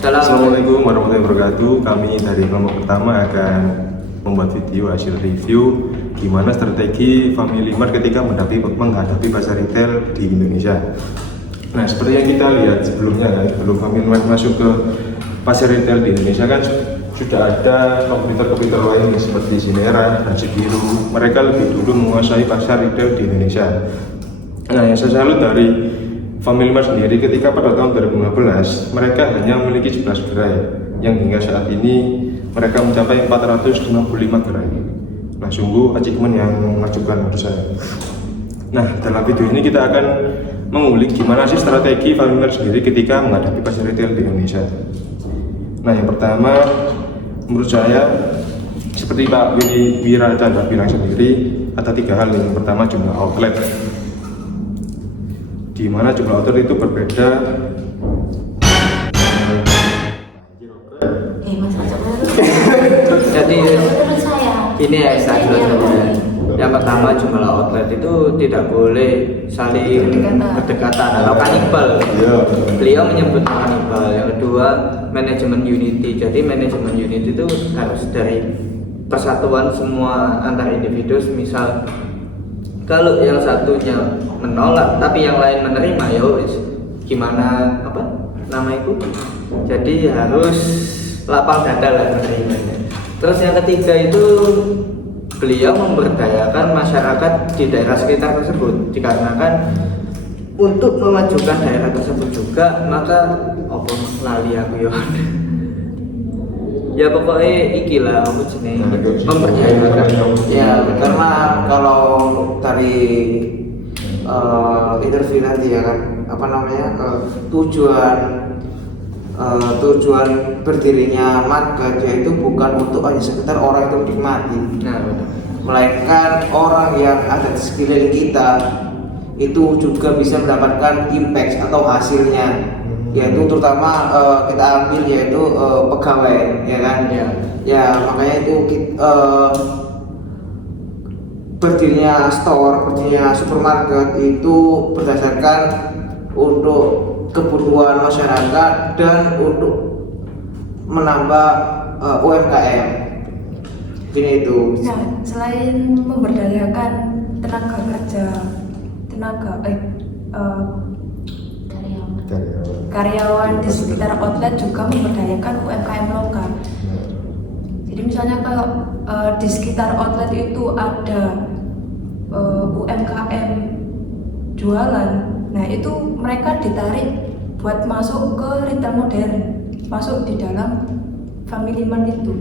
Assalamualaikum warahmatullahi wabarakatuh. Kami dari kelompok pertama akan membuat video hasil review gimana strategi Family Mart ketika menghadapi pasar retail di Indonesia. Nah, seperti yang kita lihat sebelumnya kan, sebelum Family Mart masuk ke pasar retail di Indonesia kan sudah ada kompetitor-kompetitor lain seperti Sinera dan Cibiru. Mereka lebih dulu menguasai pasar retail di Indonesia. Nah, yang saya salut dari Family Mart sendiri ketika pada tahun 2015 mereka hanya memiliki 11 gerai yang hingga saat ini mereka mencapai 465 gerai. Nah, sungguh achievement yang mengajukan menurut saya. Nah, dalam video ini kita akan mengulik gimana sih strategi Family Mart sendiri ketika menghadapi pasar retail di Indonesia. Nah, yang pertama menurut saya seperti Pak Wira Chandra bilang sendiri ada 3 hal. Yang pertama jumlah outlet, di mana jumlah outlet itu berbeda. Jadi ini ya saya jelaskan. Yang pertama jumlah outlet itu tidak boleh saling berdekatan atau kanibal. Beliau menyebut kanibal. Yang kedua manajemen unity. Jadi manajemen unity itu harus dari persatuan semua antar individu. Misal kalau yang satunya menolak tapi yang lain menerima, ya gimana apa nama itu, jadi harus lapang dada lah menerimanya. Terus yang ketiga itu beliau memberdayakan masyarakat di daerah sekitar tersebut, dikarenakan untuk memajukan daerah tersebut juga maka lali aku ya pokoknya ikilah apa jenis memberdayakan ya, karena kalau dari interview nanti ya kan apa namanya tujuan berdirinya market yaitu bukan untuk hanya sekedar orang itu menikmati, melainkan orang yang ada di sekeliling kita itu juga bisa mendapatkan impact atau hasilnya, yaitu terutama kita ambil yaitu pegawai, ya kan? Ya makanya itu berdirinya store, berdirinya supermarket itu berdasarkan untuk kebutuhan masyarakat dan untuk menambah UMKM. Ini itu. Nah, selain memberdayakan tenaga kerja, karyawan di sekitar outlet juga memberdayakan UMKM lokal. Jadi misalnya kalau di sekitar outlet itu ada UMKM jualan, nah itu mereka ditarik buat masuk ke retail modern, masuk di dalam Family Mart itu,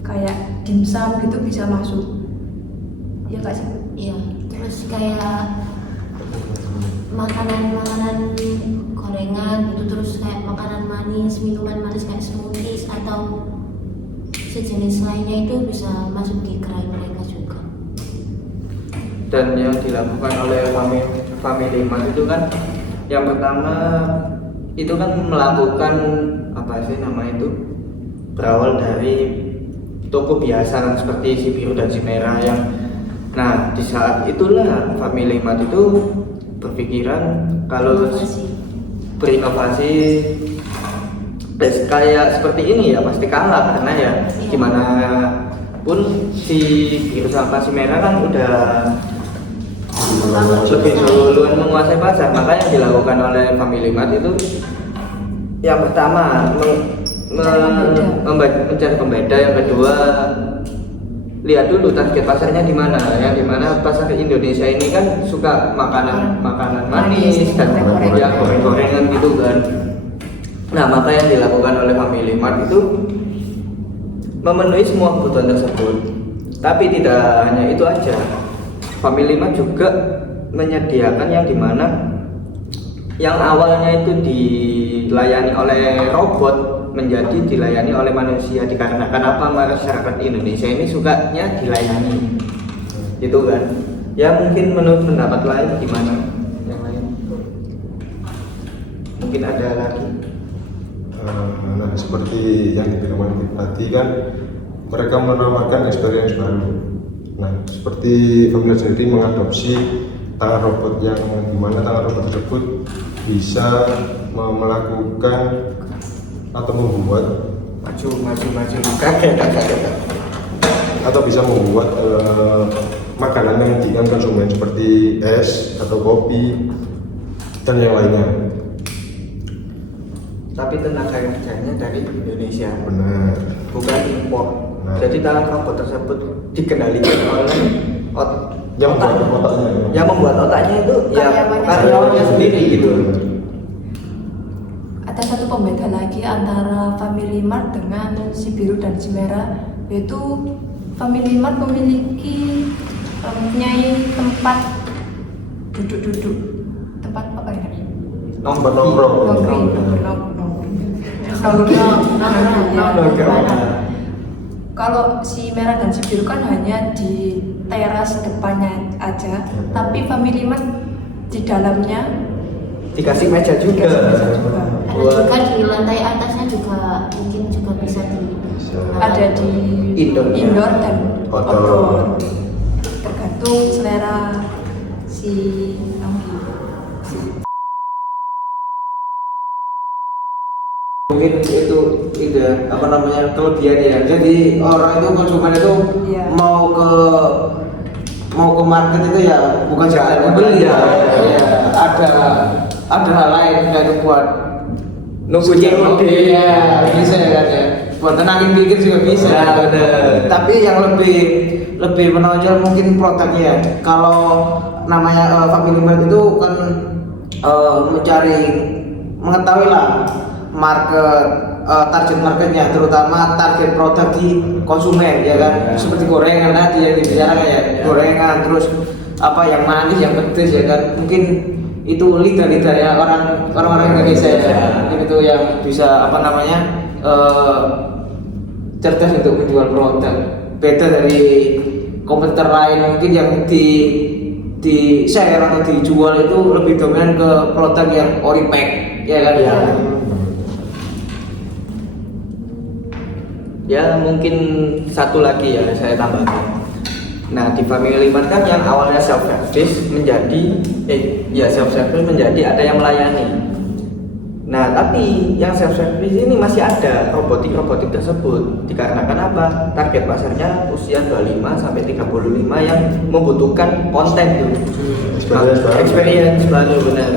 kayak dimsum gitu bisa masuk. Ya nggak sih? Iya. Terus kayak makanan gorengan gitu, terus kayak makanan manis, minuman manis kayak smoothies atau sejenis lainnya itu bisa masuk di gerai mereka juga. Dan yang dilakukan oleh Family Mart itu kan yang pertama itu kan melakukan apa sih nama itu, berawal dari toko biasa seperti Cibiru dan Sinera yang nah di saat itulah Family Mart itu berpikiran kalau berinovasi kayak seperti ini ya pasti kalah, karena ya gimana pun si Cibiru sama Sinera kan udah lebih duluan menguasai pasar. Maka yang dilakukan oleh Family Mart itu yang pertama mencari pembeda, yang kedua lihat dulu target pasarnya di mana, yang dimana pasar Indonesia ini kan suka makanan manis dan goreng-gorengan gitu kan. Nah, maka yang dilakukan oleh Family Mart itu memenuhi semua kebutuhan tersebut. Tapi tidak hanya itu aja, Family Mart juga menyediakan yang dimana yang awalnya itu dilayani oleh robot menjadi dilayani oleh manusia, dikarenakan apa, masyarakat Indonesia ini sukanya dilayani gitu kan. Ya mungkin menurut pendapat lain gimana yang lain, mungkin ada lagi. Nah, seperti yang dibilang tadi kan mereka menawarkan experience baru. Nah, seperti Family sendiri mengadopsi tangan robot yang dimana tangan robot tersebut bisa melakukan atau membuat maju kaget atau bisa membuat makanan yang diinginkan konsumen seperti es atau kopi dan yang lainnya. tapi tenaga kerjanya dari Indonesia, Benar. bukan impor. Nah. Jadi tangan robot tersebut dikendalikan oleh Yang membuat otaknya. yang membuat otaknya itu ya Karyawannya karyawannya sendiri gitu. Ada satu pembeda lagi antara Family Mart dengan si biru dan si merah, yaitu Family Mart memiliki mempunyai tempat duduk-duduk, tempat apa ya? Nongkrong. Kalau si merah dan si biru kan hanya di teras depannya aja, tapi Family Mart di dalamnya Dikasih meja juga. Ada juga di lantai atasnya juga mungkin juga bisa ada di Indoor. dan Outdoor. outdoor. Tergantung selera si Mungkin itu apa namanya kelebihan ya. Jadi orang itu konsumen itu Iya. mau ke market itu ya bukan sekedar membeli ya. Ya, ada hal lain kayak buat Nunggu COD. ya bisa ya kan ya. Buat tenangin pikir juga bisa. Ya, bener. Tapi yang lebih menonjol mungkin produknya. Kalau namanya Family Mart itu kan mengetahui lah market target marketnya, terutama target produk di konsumen ya kan. Seperti gorengan tadi yang dibicarakan ya, gorengan, terus apa yang manis, yang pedes ya kan. Mungkin itu lidah-lidah ya orang-orang Indonesia ya. Itu yang bisa apa namanya cerdas untuk menjual produk. Beda dari kompetitor lain mungkin yang di share atau dijual itu lebih dominan ke produk yang ori pack ya kan. Ya mungkin satu lagi ya saya tambahkan. Nah di Family Mart kan yang awalnya self service menjadi self service menjadi ada yang melayani. Nah tapi yang self service ini masih ada robotik tersebut dikarenakan apa? Target pasarnya usia 25 sampai 35 yang membutuhkan konten tuh. Experience baru benar.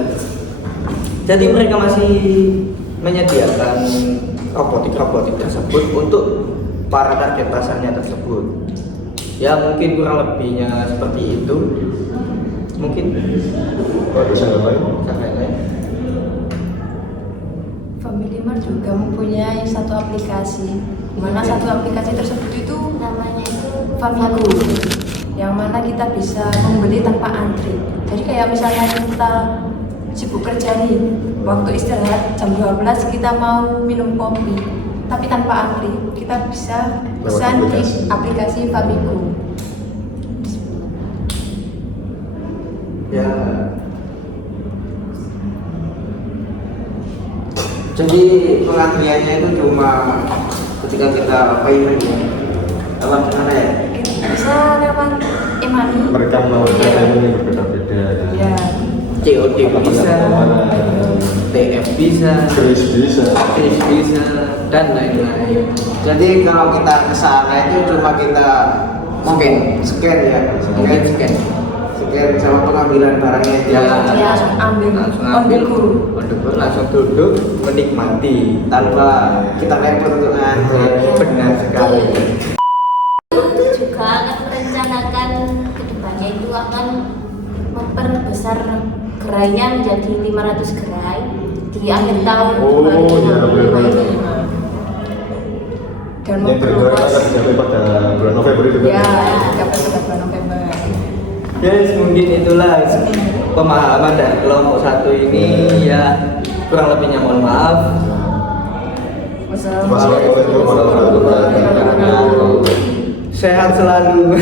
Jadi mereka masih menyediakan robotik tersebut untuk para target pasarnya tersebut. Ya mungkin kurang lebihnya seperti itu. Mungkin Ada yang lain? sampai lain. Family Mart juga mempunyai satu aplikasi, di mana satu aplikasi tersebut itu namanya itu Famiku, yang mana kita bisa membeli tanpa antri. Jadi kayak misalnya kita sibuk kerja nih, waktu istirahat jam 12 kita mau minum kopi, tapi tanpa antri, kita bisa pesan di aplikasi Famiku. Ya Jadi pengantriannya itu cuma ketika kita payment ya. Dalam mana ya? Bisa lewat e-money. Mereka menawarkan payment yang berbeda-beda. Ya. COD bisa, TF bisa, Kris bisa. Kris bisa, dan lain-lain. Jadi kalau kita ke sana itu cuma kita mungkin scan ya, Mungkin scan. scan sama pengambilan barangnya aja. Ya. Langsung ambil Langsung ambil guru. langsung duduk menikmati Tanpa kita repot untuk ngantri. benar sekali. juga akan merencanakan kedepannya itu akan memperbesar gerainya menjadi 500 gerai di akhir tahun Oh, iya, benar. 2025. Dan Yang tergerak akan dicapai pada bulan November itu kan? Ya, dapat pada bulan November. Yes, mungkin itulah pemahaman dari kelompok satu ini ya, kurang lebihnya mohon maaf. Wassalamualaikum warahmatullahi wabarakatuh. Sehat selalu.